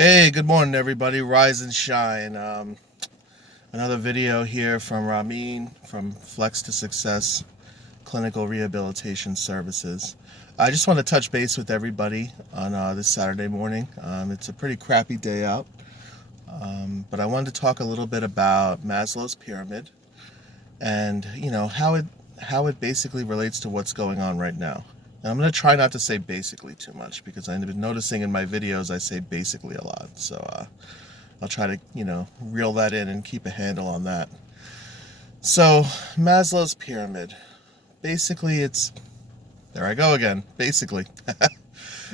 Hey, good morning, everybody. Rise and shine. Another video here from Ramin from Flex to Success Clinical Rehabilitation Services. I just want to touch base with everybody on this Saturday morning. It's a pretty crappy day out, but I wanted to talk a little bit about Maslow's pyramid and how it basically relates to what's going on right now. And I'm going to try not to say basically too much because I've been noticing in my videos I say basically a lot. So I'll try to, reel that in and keep a handle on that. So, Maslow's pyramid. Basically, there I go again, basically.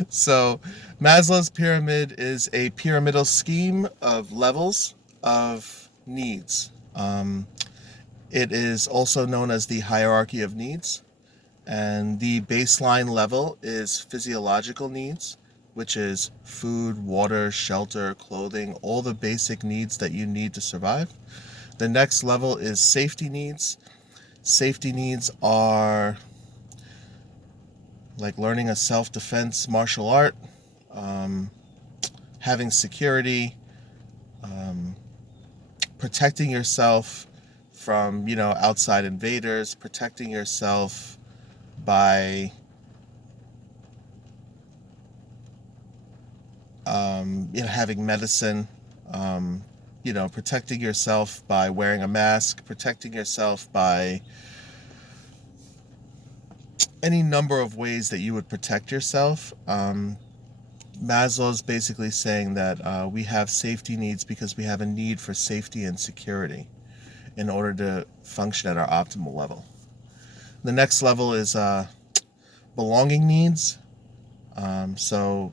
So, Maslow's pyramid is a pyramidal scheme of levels of needs. It is also known as the hierarchy of needs. And the baseline level is physiological needs, which is food, water, shelter, clothing, all the basic needs that you need to survive. The next level is safety needs. Safety needs are like learning a self-defense martial art, having security, um, protecting yourself from, outside invaders, protecting yourself by having medicine, protecting yourself by wearing a mask, protecting yourself by any number of ways that you would protect yourself. Maslow's basically saying that we have safety needs because we have a need for safety and security in order to function at our optimal level. The next level is belonging needs. So,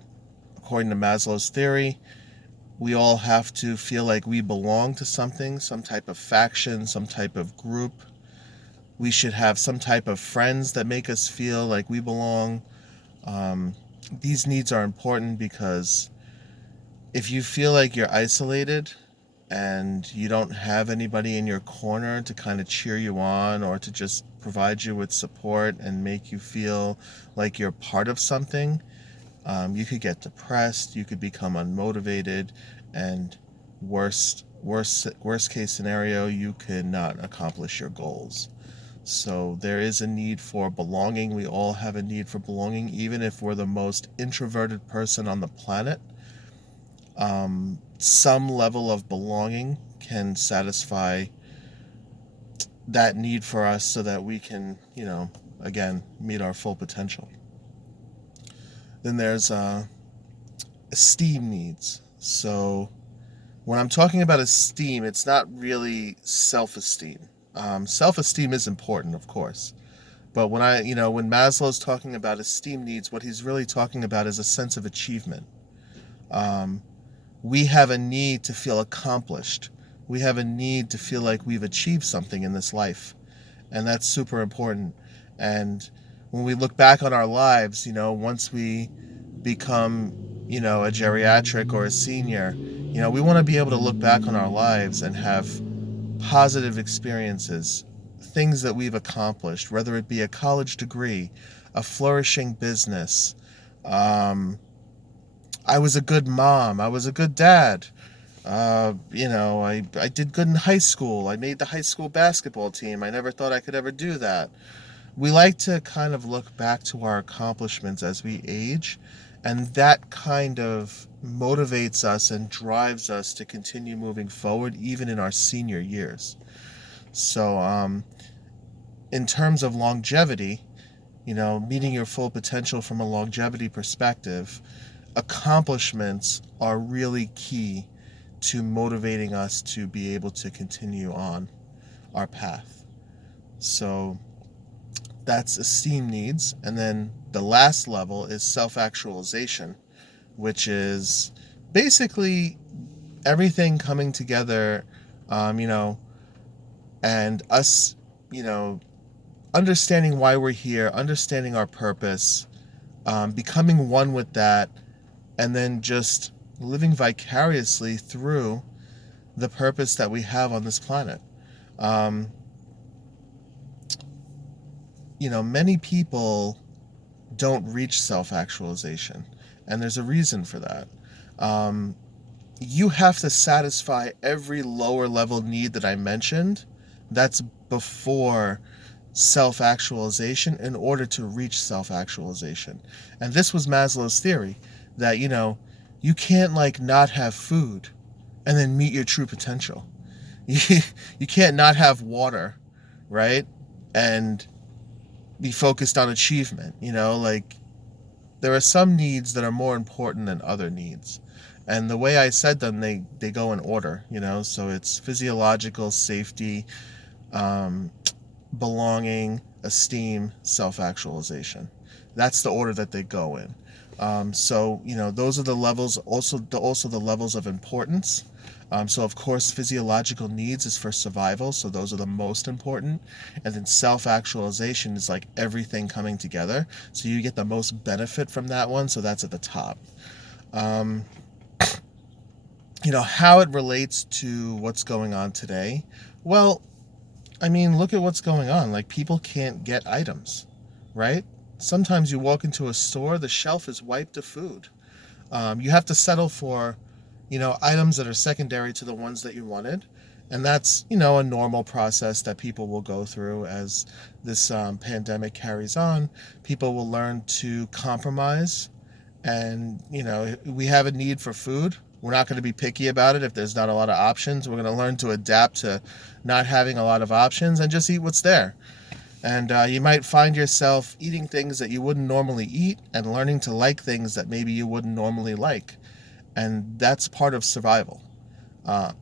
according to Maslow's theory, we all have to feel like we belong to something, some type of faction, some type of group. We should have some type of friends that make us feel like we belong. These needs are important because if you feel like you're isolated and you don't have anybody in your corner to kind of cheer you on or to just provide you with support and make you feel like you're part of something, you could get depressed, you could become unmotivated, and worst case scenario, you could not accomplish your goals. So there is a need for belonging. We all have a need for belonging, even if we're the most introverted person on the planet. Some level of belonging can satisfy that need for us so that we can, again, meet our full potential. Then there's esteem needs. So when I'm talking about esteem, it's not really self-esteem. Self-esteem is important, of course. But when Maslow's talking about esteem needs, what he's really talking about is a sense of achievement. Um, we have a need to feel accomplished. We have a need to feel like we've achieved something in this life. And that's super important. And when we look back on our lives, once we become, a geriatric or a senior, we want to be able to look back on our lives and have positive experiences, things that we've accomplished, whether it be a college degree, a flourishing business. I was a good mom. I was a good dad. I did good in high school. I made the high school basketball team. I never thought I could ever do that. We like to kind of look back to our accomplishments as we age, and that kind of motivates us and drives us to continue moving forward even in our senior years. So, in terms of longevity, meeting your full potential from a longevity perspective, accomplishments are really key to motivating us to be able to continue on our path. So that's esteem needs. And then the last level is self-actualization, which is basically everything coming together, and us, understanding why we're here, understanding our purpose, becoming one with that, and then just living vicariously through the purpose that we have on this planet. Um, Many people don't reach self actualization, and there's a reason for that. Um, you have to satisfy every lower level need that I mentioned. That's before self actualization in order to reach self actualization. And this was Maslow's theory that, you can't like not have food and then meet your true potential. You can't not have water, right? And be focused on achievement, like there are some needs that are more important than other needs. And the way I said them, they go in order, so it's physiological, safety, um, belonging, esteem, self-actualization. That's the order that they go in. So those are the levels. Also the levels of importance. So of course, physiological needs is for survival. So those are the most important, and then self-actualization is like everything coming together. So you get the most benefit from that one. So that's at the top. Um, how it relates to what's going on today. Well, I mean, look at what's going on. Like, people can't get items, right? Sometimes you walk into a store, the shelf is wiped of food. You have to settle for, items that are secondary to the ones that you wanted. And that's, a normal process that people will go through as this pandemic carries on. People will learn to compromise. And, we have a need for food. We're not going to be picky about it if there's not a lot of options. We're going to learn to adapt to not having a lot of options and just eat what's there. And you might find yourself eating things that you wouldn't normally eat and learning to like things that maybe you wouldn't normally like. And that's part of survival. Uh,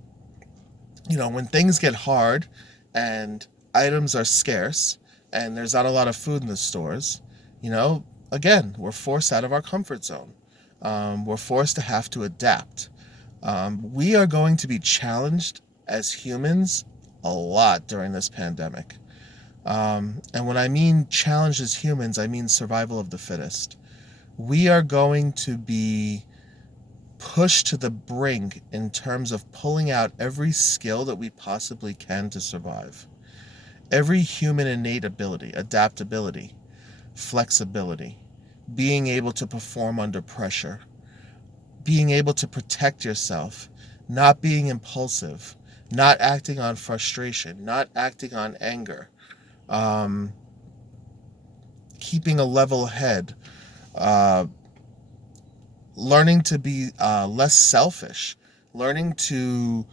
when things get hard and items are scarce and there's not a lot of food in the stores, again, we're forced out of our comfort zone. We're forced to have to adapt. We are going to be challenged as humans a lot during this pandemic. And when I mean challenged as humans, I mean survival of the fittest. We are going to be pushed to the brink in terms of pulling out every skill that we possibly can to survive. Every human innate ability, adaptability, flexibility, being able to perform under pressure, being able to protect yourself, not being impulsive, not acting on frustration, not acting on anger, um, keeping a level head, uh, learning to be less selfish, learning to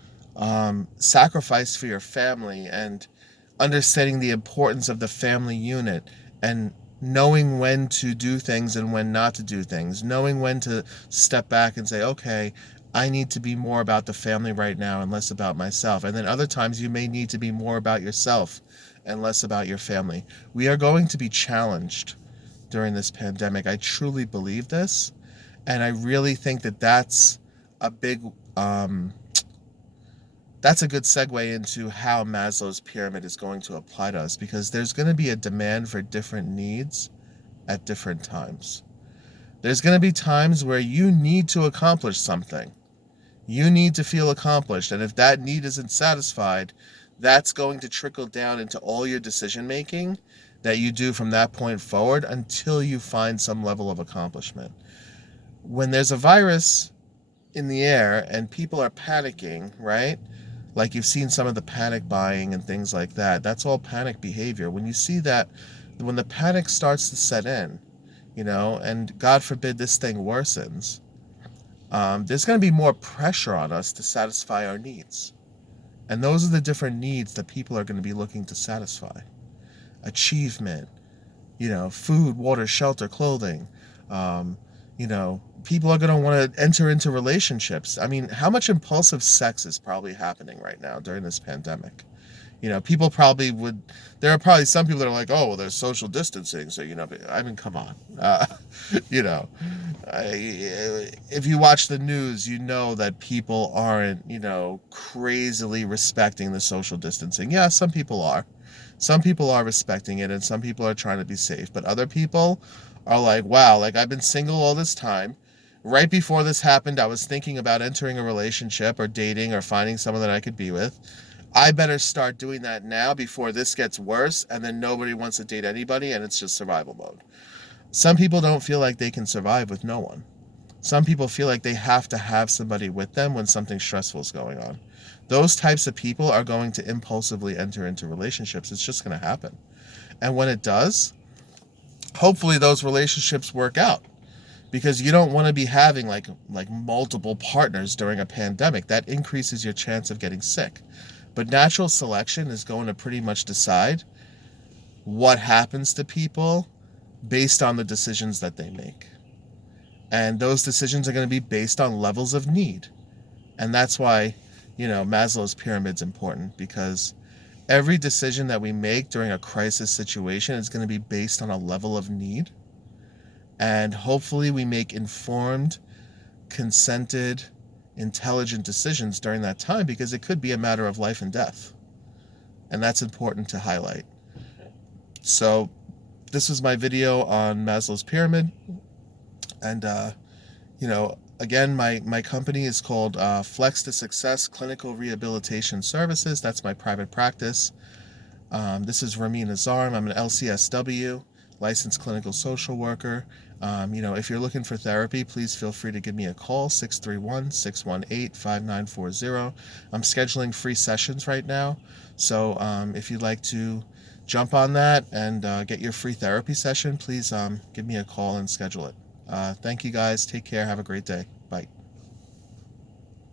sacrifice for your family, and understanding the importance of the family unit, and knowing when to do things and when not to do things, knowing when to step back and say, okay, I need to be more about the family right now and less about myself. And then other times you may need to be more about yourself and less about your family. We are going to be challenged during this pandemic. I truly believe this. And I really think that that's a big, that's a good segue into how Maslow's pyramid is going to apply to us, because there's going to be a demand for different needs at different times. There's going to be times where you need to accomplish something. You need to feel accomplished. And if that need isn't satisfied, that's going to trickle down into all your decision making that you do from that point forward until you find some level of accomplishment. When there's a virus in the air and people are panicking, right? Like you've seen some of the panic buying and things like that. That's all panic behavior. When you see that, when the panic starts to set in, and God forbid this thing worsens, there's going to be more pressure on us to satisfy our needs. And those are the different needs that people are going to be looking to satisfy. Achievement, food, water, shelter, clothing. People are going to want to enter into relationships. I mean, how much impulsive sex is probably happening right now during this pandemic? People probably would, there are probably some people that are like, oh, well, there's social distancing. So, I mean, come on. If you watch the news, you know that people aren't, crazily respecting the social distancing. Yeah, some people are. Some people are respecting it and some people are trying to be safe. But other people are like, wow, like I've been single all this time. Right before this happened, I was thinking about entering a relationship or dating or finding someone that I could be with. I better start doing that now before this gets worse, and then nobody wants to date anybody, and it's just survival mode. Some people don't feel like they can survive with no one. Some people feel like they have to have somebody with them when something stressful is going on. Those types of people are going to impulsively enter into relationships. It's just going to happen. And when it does, hopefully those relationships work out, because you don't want to be having like multiple partners during a pandemic. That increases your chance of getting sick. But natural selection is going to pretty much decide what happens to people based on the decisions that they make. And those decisions are going to be based on levels of need. And that's why, Maslow's pyramid's important, because every decision that we make during a crisis situation is going to be based on a level of need. And hopefully we make informed, consented, intelligent decisions during that time, because it could be a matter of life and death. And that's important to highlight. So this was my video on Maslow's pyramid. And, again, my company is called Flex to Success Clinical Rehabilitation Services. That's my private practice. This is Ramin Azarm. I'm an LCSW, licensed clinical social worker. If you're looking for therapy, please feel free to give me a call, 631-618-5940. I'm scheduling free sessions right now. So if you'd like to jump on that and get your free therapy session, please give me a call and schedule it. Thank you guys. Take care. Have a great day.